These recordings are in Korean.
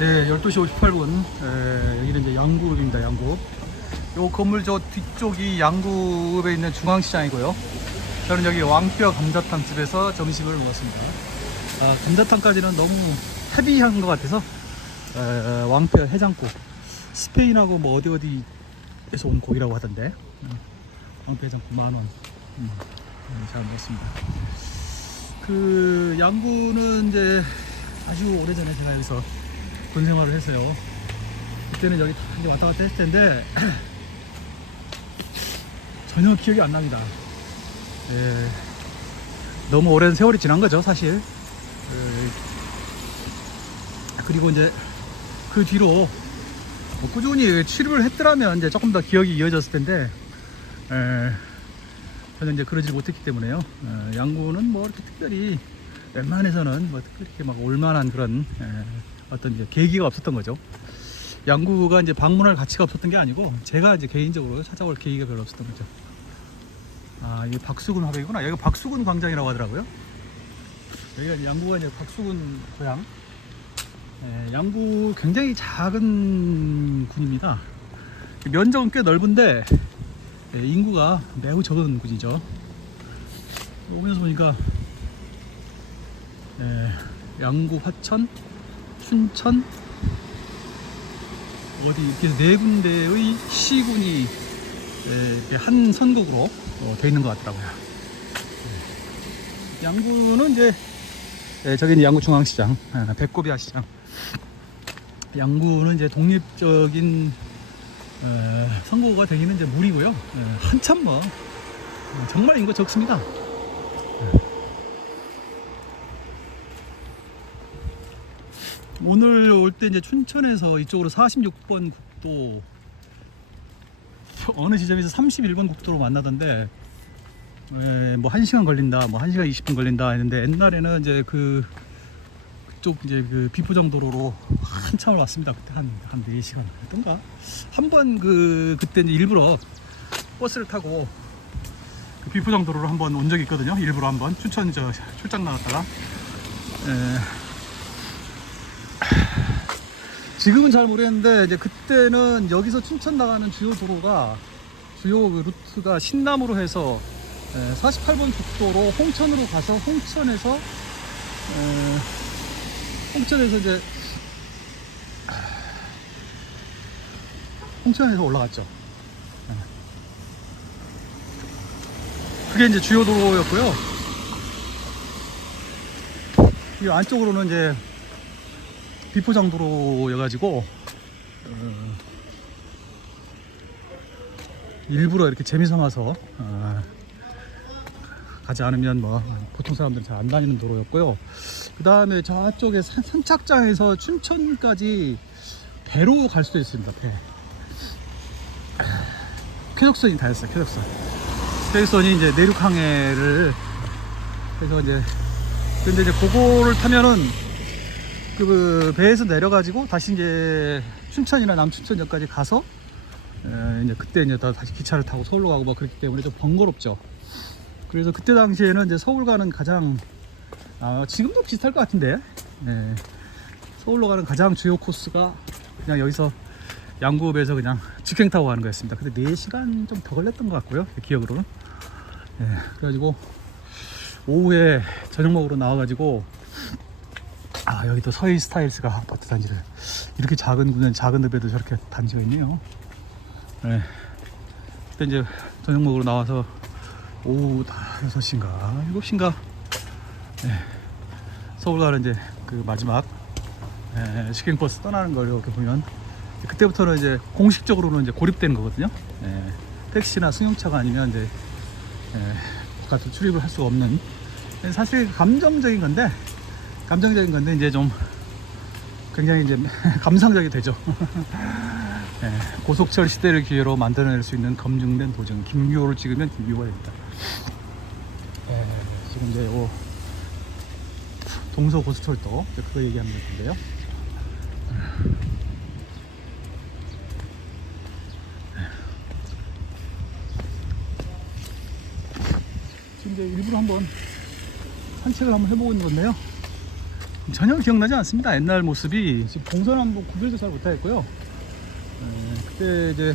예, 12시 58분. 여기는 이제 양구읍입니다, 양구읍. 요 건물 저 뒤쪽이 양구읍에 있는 중앙시장이고요. 저는 여기 왕뼈 감자탕 집에서 점심을 먹었습니다. 감자탕까지는 너무 헤비한 것 같아서 왕뼈 해장국. 스페인하고 뭐 어디에서 온 고기라고 하던데. 왕뼈 해장국 10,000원. 잘 먹었습니다. 그 양구는 이제 아주 오래전에 제가 여기서 군 생활을 했어요. 그때는 여기 다 왔다 갔다 했을 텐데 전혀 기억이 안 납니다. 예, 너무 오랜 세월이 지난 거죠, 사실. 그리고 이제 그 뒤로 뭐 꾸준히 취급을 했더라면 이제 조금 더 기억이 이어졌을 텐데 저는 이제 그러지 못했기 때문에요. 양구는 뭐 이렇게 특별히 웬만해서는 뭐 특별히 이렇게 막 올만한 그런 어떤 이제 계기가 없었던 거죠. 양구가 이제 방문할 가치가 없었던 게 아니고 제가 이제 개인적으로 찾아올 계기가 별로 없었던 거죠. 이게 박수근 화백이구나. 여기가 박수근 광장이라고 하더라고요. 여기가 양구가 이제 박수근 고향. 양구 굉장히 작은 군입니다. 면적은 꽤 넓은데 인구가 매우 적은 군이죠. 오면서 보니까 양구, 화천, 춘천 어디 이렇게 네 군데의 시군이 한 선곡으로 되어 있는 것 같더라고요. 양구는 이제 저기는 양구중앙시장, 배꼽이야 시장. 양구는 이제 독립적인 선거가 되기는 이제 무리고요. 한참 뭐 정말 인구 적습니다. 오늘 올 때 이제 춘천에서 이쪽으로 46번 국도 어느 지점에서 31번 국도로 만나던데 뭐 1시간 걸린다, 뭐 1시간 20분 걸린다 했는데 옛날에는 이제 그쪽 이제 그 비포장도로로 한참을 왔습니다. 그때 한 4시간 했던가. 한번 그때 이제 일부러 버스를 타고 그 비포장도로로 한번 온 적이 있거든요. 일부러 한번 춘천 저 출장 나갔다가. 지금은 잘 모르겠는데 이제 그때는 여기서 춘천 나가는 주요 도로가 주요 그 루트가 신남으로 해서 48번 국도로 홍천으로 가서 홍천에서 이제 홍천에서 올라갔죠. 그게 이제 주요 도로였고요. 이 안쪽으로는 이제 비포장도로여가지고 일부러 이렇게 재미삼아서 가지 않으면 뭐 보통 사람들은 잘 안 다니는 도로였고요. 그 다음에 저쪽에 선착장에서 춘천까지 배로 갈 수도 있습니다. 배. 쾌적선이 다 있어요. 쾌적선이 이제 내륙항해를 해서 이제 근데 이제 그거를 타면은 그 배에서 내려가지고 다시 이제 춘천이나 남춘천역까지 가서 이제 그때 이제 다시 기차를 타고 서울로 가고 막 그렇기 때문에 좀 번거롭죠. 그래서 그때 당시에는 이제 서울 가는 가장 지금도 비슷할 것 같은데 서울로 가는 가장 주요 코스가 그냥 여기서 양구읍에서 그냥 직행 타고 가는 거였습니다. 근데 4시간 좀 더 걸렸던 것 같고요, 기억으로는. 그래가지고 오후에 저녁 먹으러 나와가지고 여기 또 서희 스타일스가 아파트 단지를 이렇게 작은 군은 작은 읍에도 저렇게 단지가 있네요. 그때 이제 저녁 먹으러 나와서 오후 6시인가 7시인가 서울 가는 이제 그 마지막 시경버스 떠나는 걸 이렇게 보면 그때부터는 이제 공식적으로는 이제 고립되는 거거든요. 택시나 승용차가 아니면 이제 바깥으로 출입을 할 수가 없는, 사실 감정적인 건데 이제 좀 굉장히 이제 감상적이 되죠. 고속철 시대를 기회로 만들어낼 수 있는 검증된 도정, 김규호를 찍으면 김규호가 됩니다. 지금 이제 요 동서 고속철도 그거 얘기하는 것 같은데요. 지금 이제 일부러 한번 산책을 한번 해보고 있는 건데요. 전혀 기억나지 않습니다. 옛날 모습이. 지금 동서남북 구별도 잘 못하겠고요. 그때 이제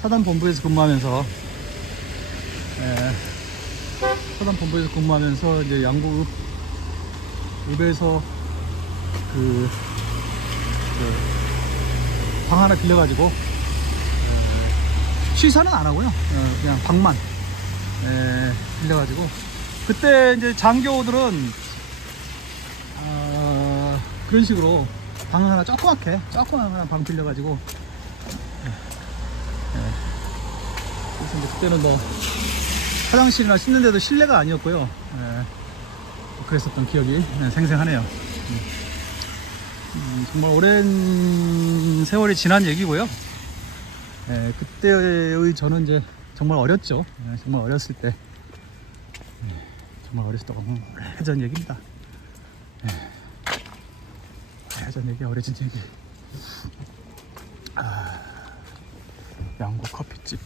사단본부에서 근무하면서 이제 양구 읍에서 방 하나 빌려가지고 취사는 안 하고요. 그냥 방만 빌려가지고 그때 이제 장교들은 그런 식으로 방 하나 조그맣게 조그만 방 빌려가지고 그래서 이제 그때는 뭐 화장실이나 씻는 데도 실내가 아니었고요. 그랬었던 기억이 생생하네요. 정말 오랜 세월이 지난 얘기고요. 그때의 저는 이제 정말 어렸죠. 정말 어렸을 때, 정말 어렸을 때 오래전 얘기입니다. 오래전 얘기, 오래전 얘기. 양구 커피집.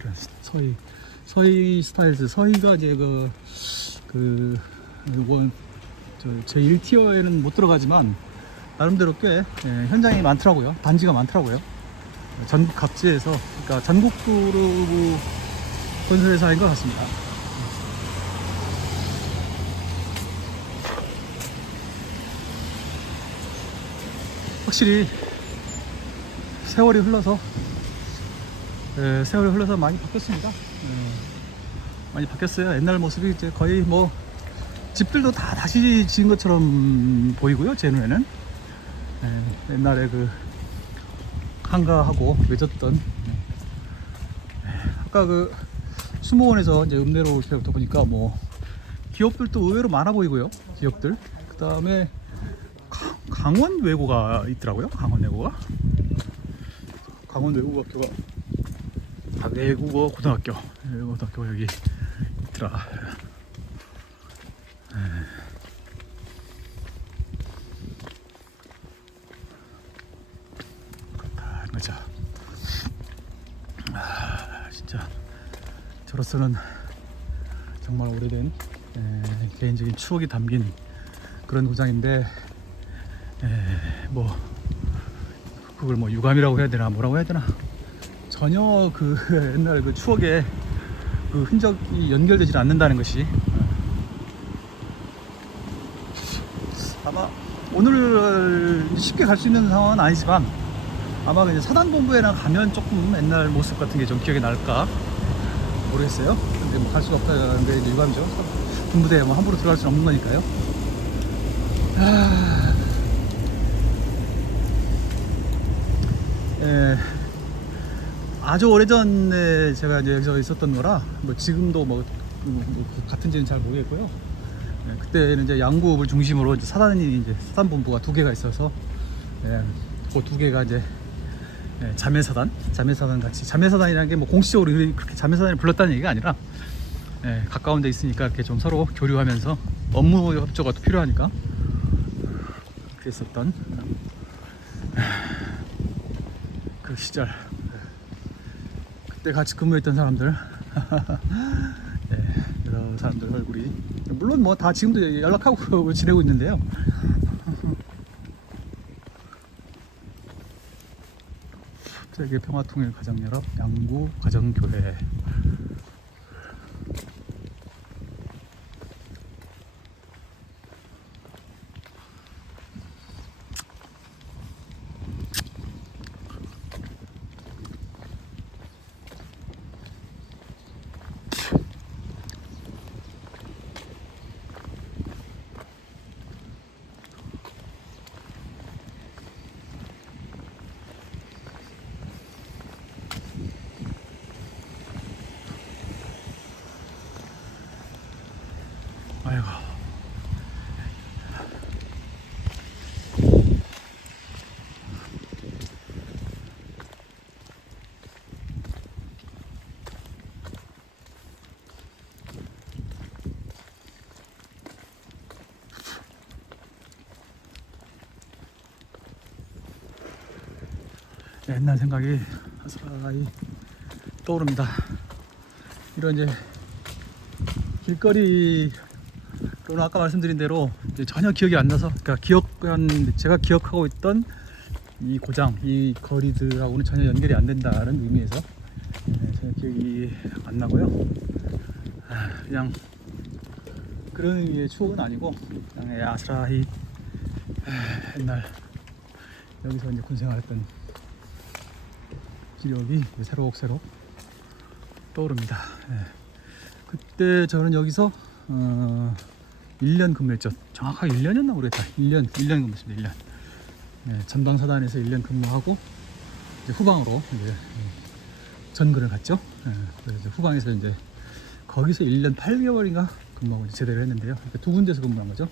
이런 서희 스타일즈. 서희가 이제 제 1티어에는 못 들어가지만 나름대로 꽤 현장이 많더라고요. 단지가 많더라고요. 전국 각지에서, 그러니까 전국 그룹 건설회사인 것 같습니다. 확실히 세월이 흘러서 많이 바뀌었습니다. 많이 바뀌었어요. 옛날 모습이 이제 거의 뭐 집들도 다 다시 지은 것처럼 보이고요. 제 눈에는 옛날에 그 한가하고 외졌던 아까 그 수목원에서 이제 읍내로 이렇게 보니까 뭐 기업들도 의외로 많아 보이고요. 지역들. 그 다음에 강원 외고가 있더라고요. 강원 외고가 외국어 고등학교 여기 있더라. 그렇다 이거죠. 진짜 저로서는 정말 오래된 개인적인 추억이 담긴 그런 구장인데, 뭐 그걸 뭐 유감이라고 해야 되나 뭐라고 해야 되나, 전혀 그 옛날 그 추억에 그 흔적이 연결되지 않는다는 것이 아마 오늘 쉽게 갈 수 있는 상황은 아니지만 아마 그냥 사단본부에나 가면 조금 옛날 모습 같은 게 좀 기억이 날까 모르겠어요. 근데 뭐 갈 수가 없다는 게 이제 유감이죠. 군부대에 뭐 함부로 들어갈 수는 없는 거니까요. 아주 오래전에 제가 이제 여기서 있었던 거라 뭐 지금도 뭐 같은지는 잘 모르겠고요. 그때는 이제 양구읍을 중심으로 이제 사단본부가 두 개가 있어서 그 두 개가 이제 자매사단 같이, 자매사단이라는 게 뭐 공식적으로 그렇게 자매사단을 불렀다는 얘기가 아니라 가까운 데 있으니까 이렇게 좀 서로 교류하면서 업무 협조가 또 필요하니까 그랬었던 그 시절, 그때 같이 근무했던 사람들 여러 사람들 얼굴이, 물론 뭐 다 지금도 연락하고 지내고 있는데요. 세계 평화통일 가정연합 양구 가정교회. 아이고. 옛날 생각이 아스라이 떠오릅니다. 이런 이제 길거리 오늘 아까 말씀드린 대로 이제 전혀 기억이 안 나서, 그러니까 제가 기억하고 있던 이 고장, 이 거리들하고는 전혀 연결이 안 된다는 의미에서 전혀 기억이 안 나고요. 그냥 그런 의미의 추억은 아니고 그냥 아스라히 옛날 여기서 이제 군생활했던 기억이 새록새록 떠오릅니다. 그때 저는 여기서 1년 근무했죠. 정확하게 1년이었나 모르겠다. 1년 근무했습니다. 1년. 전방사단에서 1년 근무하고 이제 후방으로 이제 전근을 갔죠. 그래서 이제 후방에서 이제 거기서 1년 8개월인가 근무하고 이제 제대로 했는데요. 두 군데서 근무한 거죠.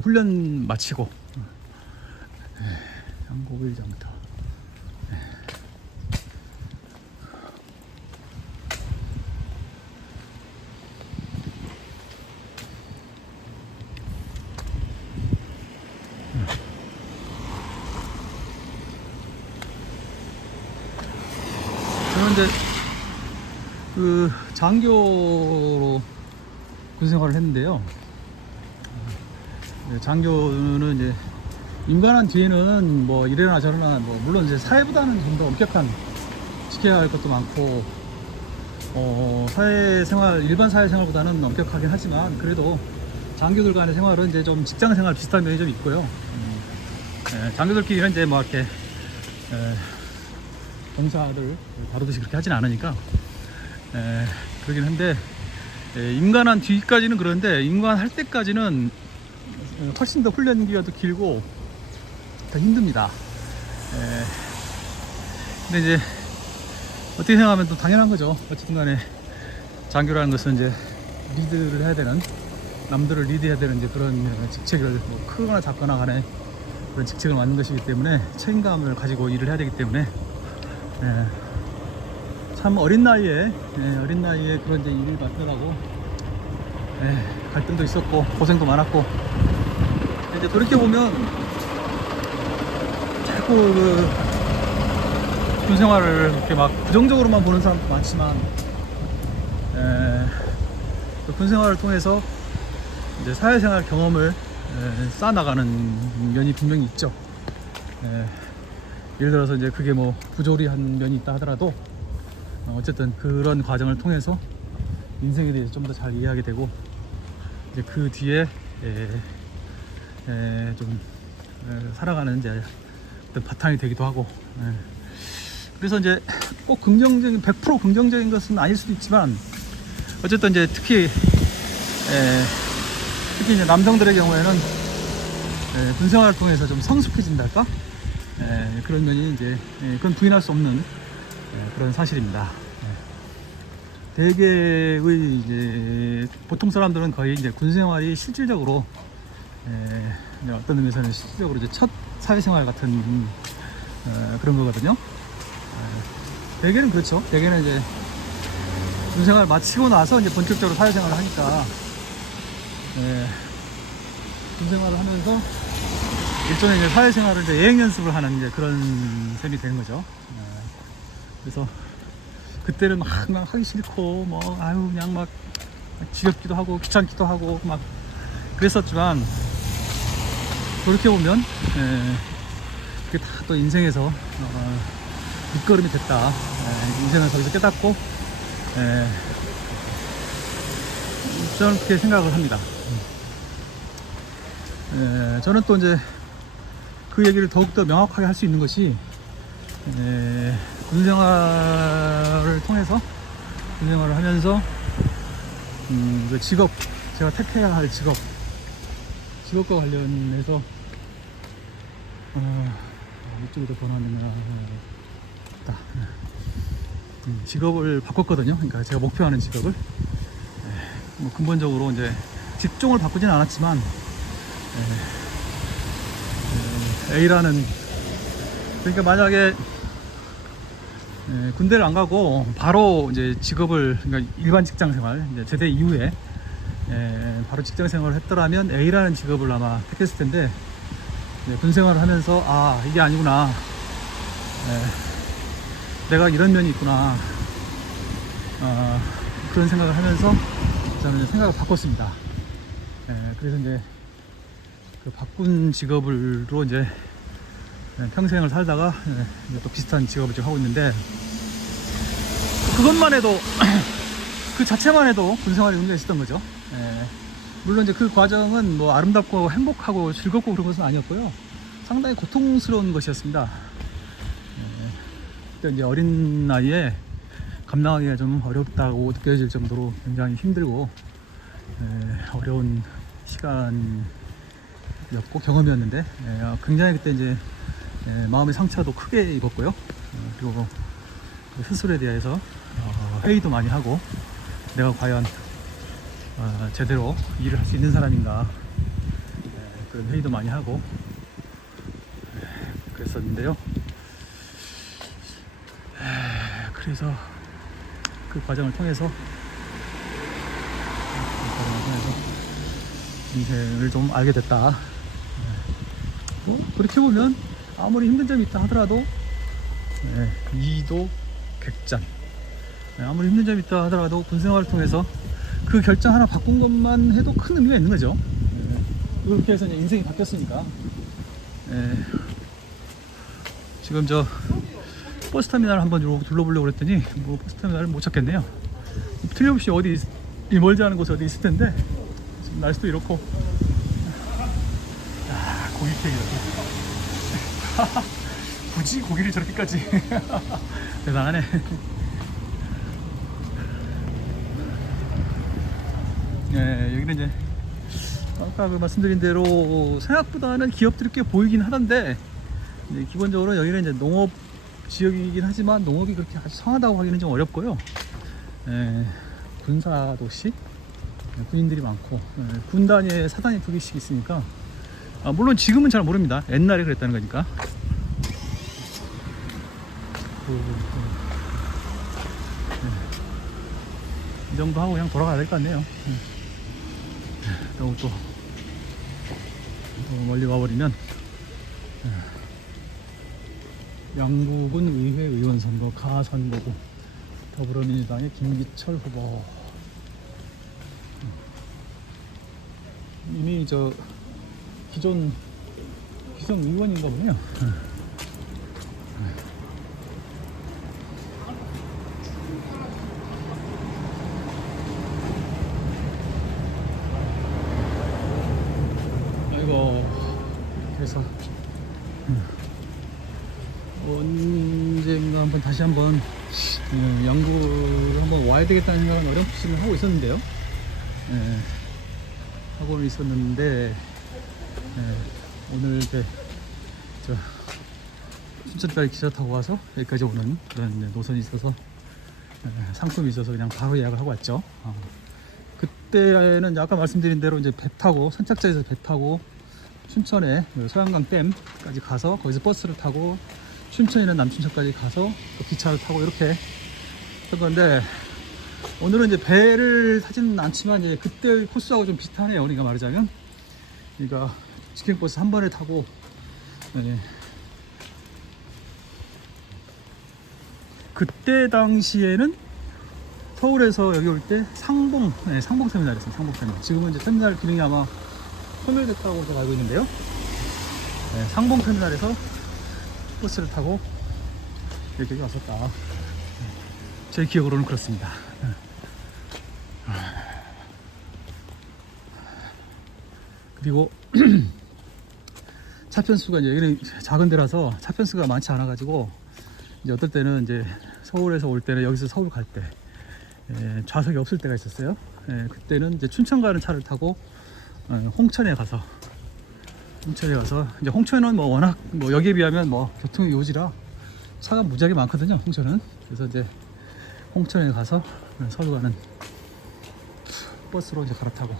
훈련 마치고 양고 5일 전부터. 저는 이제 그 장교로 군 생활을 했는데요. 장교는 이제 임관한 뒤에는 뭐 이래나 저래나 뭐 물론 이제 사회보다는 좀 더 엄격한 지켜야 할 것도 많고 사회생활 일반 사회생활보다는 엄격하긴 하지만 그래도 장교들 간의 생활은 이제 좀 직장생활 비슷한 면이 좀 있고요. 장교들끼리는 이제 뭐 이렇게 병사들 다루듯이 그렇게 하진 않으니까 그러긴 한데 임관한 뒤까지는 그런데 임관할 때까지는 훨씬 더 훈련 기간도 길고 더 힘듭니다. 근데 이제 어떻게 생각하면 또 당연한 거죠. 어쨌든 간에 장교라는 것은 이제 리드를 해야 되는, 남들을 리드해야 되는 이제 그런 직책을 뭐 크거나 작거나 간에 그런 직책을 맡는 것이기 때문에 책임감을 가지고 일을 해야 되기 때문에 참 어린 나이에 그런 이제 일을 맡느라고 갈등도 있었고 고생도 많았고, 이제 돌이켜 보면 자꾸 군 생활을 이렇게 막 부정적으로만 보는 사람도 많지만 군 생활을 통해서 이제 사회생활 경험을 쌓아나가는 면이 분명히 있죠. 예를 들어서 이제 그게 뭐 부조리한 면이 있다 하더라도 어쨌든 그런 과정을 통해서 인생에 대해서 좀 더 잘 이해하게 되고 이제 그 뒤에 좀 살아가는 이제 어떤 바탕이 되기도 하고. 그래서 이제 꼭 긍정적인 100% 긍정적인 것은 아닐 수도 있지만 어쨌든 이제 특히 이제 남성들의 경우에는 군생활을 통해서 좀 성숙해진달까? 그런 면이 이제 그건 부인할 수 없는 그런 사실입니다. 대개의 이제 보통 사람들은 거의 이제 군생활이 실질적으로 어떤 의미에서는 실질적으로 이제 첫 사회생활 같은 그런 거거든요. 대개는 그렇죠. 대개는 이제 군생활 마치고 나서 이제 본격적으로 사회생활을 하니까 군생활을 하면서 일종의 이제 사회생활을 이제 예행 연습을 하는 이제 그런 셈이 되는 거죠. 그래서 그때는 막 하기 싫고 뭐 그냥 막 지겹기도 하고 귀찮기도 하고 막 그랬었지만 돌이켜 보면 그게 다 또 인생에서 밑거름이 됐다. 인생을 거기서 깨닫고 저는 그렇게 생각을 합니다. 저는 또 이제 그 얘기를 더욱더 명확하게 할 수 있는 것이 군생활을 통해서 군생활을 하면서 그 직업, 제가 택해야 할 직업과 관련해서 이쪽에도 번호는 직업을 바꿨거든요. 그러니까 제가 목표하는 직업을 뭐 근본적으로 이제 직종을 바꾸진 않았지만 A라는, 그러니까 만약에 군대를 안 가고 바로 이제 직업을, 그러니까 일반 직장 생활, 이제 제대 이후에 바로 직장 생활을 했더라면 A라는 직업을 아마 택했을 텐데 군 생활을 하면서 이게 아니구나, 내가 이런 면이 있구나, 그런 생각을 하면서 저는 생각을 바꿨습니다. 그래서 이제 그 바꾼 직업으로 이제 평생을 살다가 이제 또 비슷한 직업을 지금 하고 있는데, 그것만 해도 그 자체만 해도 군 생활이 의미가 있었던 거죠. 물론 이제 그 과정은 뭐 아름답고 행복하고 즐겁고 그런 것은 아니었고요. 상당히 고통스러운 것이었습니다. 그때 이제 어린 나이에 감당하기가 좀 어렵다고 느껴질 정도로 굉장히 힘들고 어려운 시간이었고 경험이었는데, 굉장히 그때 이제 마음의 상처도 크게 입었고요. 그리고 그 스스로에 대해서 회의도 많이 하고, 내가 과연 제대로 일을 할 수 있는 사람인가, 그런 회의도 많이 하고 그랬었는데요. 그래서 그 과정을 통해서 인생을 좀 알게 됐다. 그렇게 보면 아무리 힘든 점이 있다 하더라도 이도 객잔. 아무리 힘든 점이 있다 하더라도 군생활을 통해서 그 결정 하나 바꾼 것만 해도 큰 의미가 있는 거죠. 그렇게 해서 이제 인생이 바뀌었으니까. 지금 저 버스터미널 한번 둘러보려고 그랬더니 뭐 버스터미널을 못 찾겠네요. 틀림없이 어디 멀지 않은 곳에 어디 있을 텐데, 지금 날씨도 이렇고. 고기 케이크 굳이 고기를 저렇게까지. 대단하네. 여기는 이제 아까 그 말씀드린 대로 생각보다는 기업들이 꽤 보이긴 하던데, 기본적으로 여기는 이제 농업 지역이긴 하지만 농업이 그렇게 아주 성하다고 하기는 좀 어렵고요. 군사도시, 군인들이 많고, 군 단위의 사단이 두 개씩 있으니까, 물론 지금은 잘 모릅니다. 옛날에 그랬다는 거니까. 이 정도 하고 그냥 돌아가야 될 것 같네요. 너무 또 멀리 와버리면. 양구군 의회 의원 선거 가선거구, 더불어민주당의 김기철 후보. 이미 저 기존 의원인가 보네요. 아이고, 그래서 언젠가 한번 다시 한번 양구 한번 와야 되겠다는 생각은 어렴풋이 하고 있었는데요. 하고는 있었는데, 오늘 이제 저 춘천까지 기차 타고 와서 여기까지 오는 그런 노선이 있어서, 상품이 있어서 그냥 바로 예약을 하고 왔죠. 그때는 아까 말씀드린 대로 이제 배 타고, 선착장에서 배 타고 춘천에 소양강 댐까지 가서 거기서 버스를 타고 춘천에 있는 남춘천까지 가서 또 기차를 타고 이렇게 했던 건데, 오늘은 이제 배를 타지는 않지만 이제 그때 코스하고 좀 비슷하네요. 그러니까 말하자면, 그러니까 직행버스 한 번에 타고, 그때 당시에는 서울에서 여기 올 때 상봉 터미널이었어요. 상봉 터미널. 지금은 이제 터미널 기능이 아마 소멸됐다고 제가 알고 있는데요. 상봉 터미널에서 버스를 타고 여기 왔었다. 제 기억으로는 그렇습니다. 그리고 차편수가 이제 여기는 작은 데라서 차편수가 많지 않아 가지고, 이제 어떨 때는 이제 서울에서 올 때는 여기서 서울 갈 때 좌석이 없을 때가 있었어요. 그때는 이제 춘천 가는 차를 타고 홍천에 가서 이제 홍천은 뭐 워낙 뭐 여기에 비하면 뭐 교통이 요지라 차가 무지하게 많거든요. 홍천은. 그래서 이제 홍천에 가서 서울 가는 버스로 이제 갈아타고,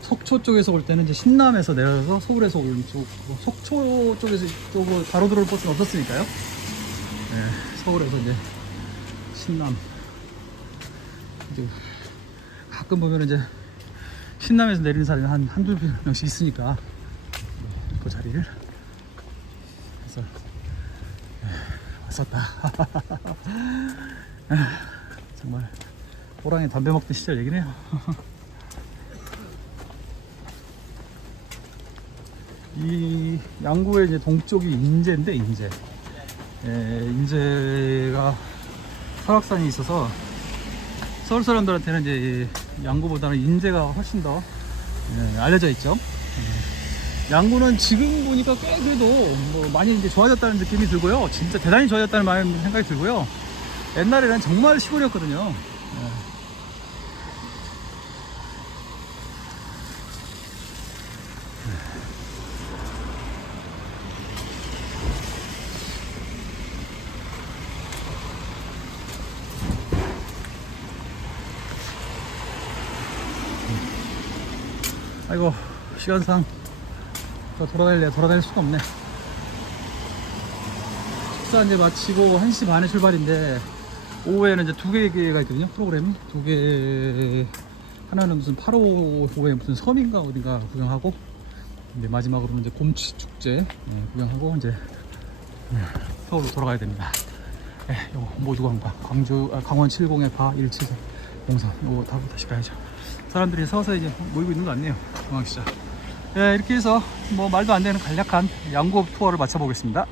속초 쪽에서 올 때는 이제 신남에서 내려서 서울에서 오는 쪽, 속초 쪽에서 또 바로 들어올 버스는 없었으니까요. 서울에서 이제 신남, 이제 가끔 보면 이제 신남에서 내리는 사람이 한두 명씩 있으니까 그 자리를 그래서 왔었다. 정말 호랑이 담배 먹던 시절 얘기네요. 이 양구의 이제 동쪽이 인제인데, 인제. 인제가 설악산이 있어서 서울 사람들한테는 이제 양구보다는 인제가 훨씬 더 알려져 있죠. 양구는 지금 보니까 꽤 그래도 뭐 많이 이제 좋아졌다는 느낌이 들고요. 진짜 대단히 좋아졌다는 생각이 들고요. 옛날에는 정말 시골이었거든요. 아이고, 시간상 더 돌아다닐 수가 없네. 식사 이제 마치고 1시 반에 출발인데, 오후에는 이제 2개가 있거든요, 프로그램이. 2개. 하나는 무슨 8호호에 무슨 섬인가 어딘가 구경하고, 이제 마지막으로는 이제 곰치 축제 구경하고, 이제 서울로 돌아가야 됩니다. 요거 모두 관광. 강원 70에 바 174 공산. 요거 타고 다시 가야죠. 사람들이 서서 이제 모이고 있는 것 같네요, 중앙시장. 이렇게 해서 뭐 말도 안 되는 간략한 양구 투어를 마쳐보겠습니다.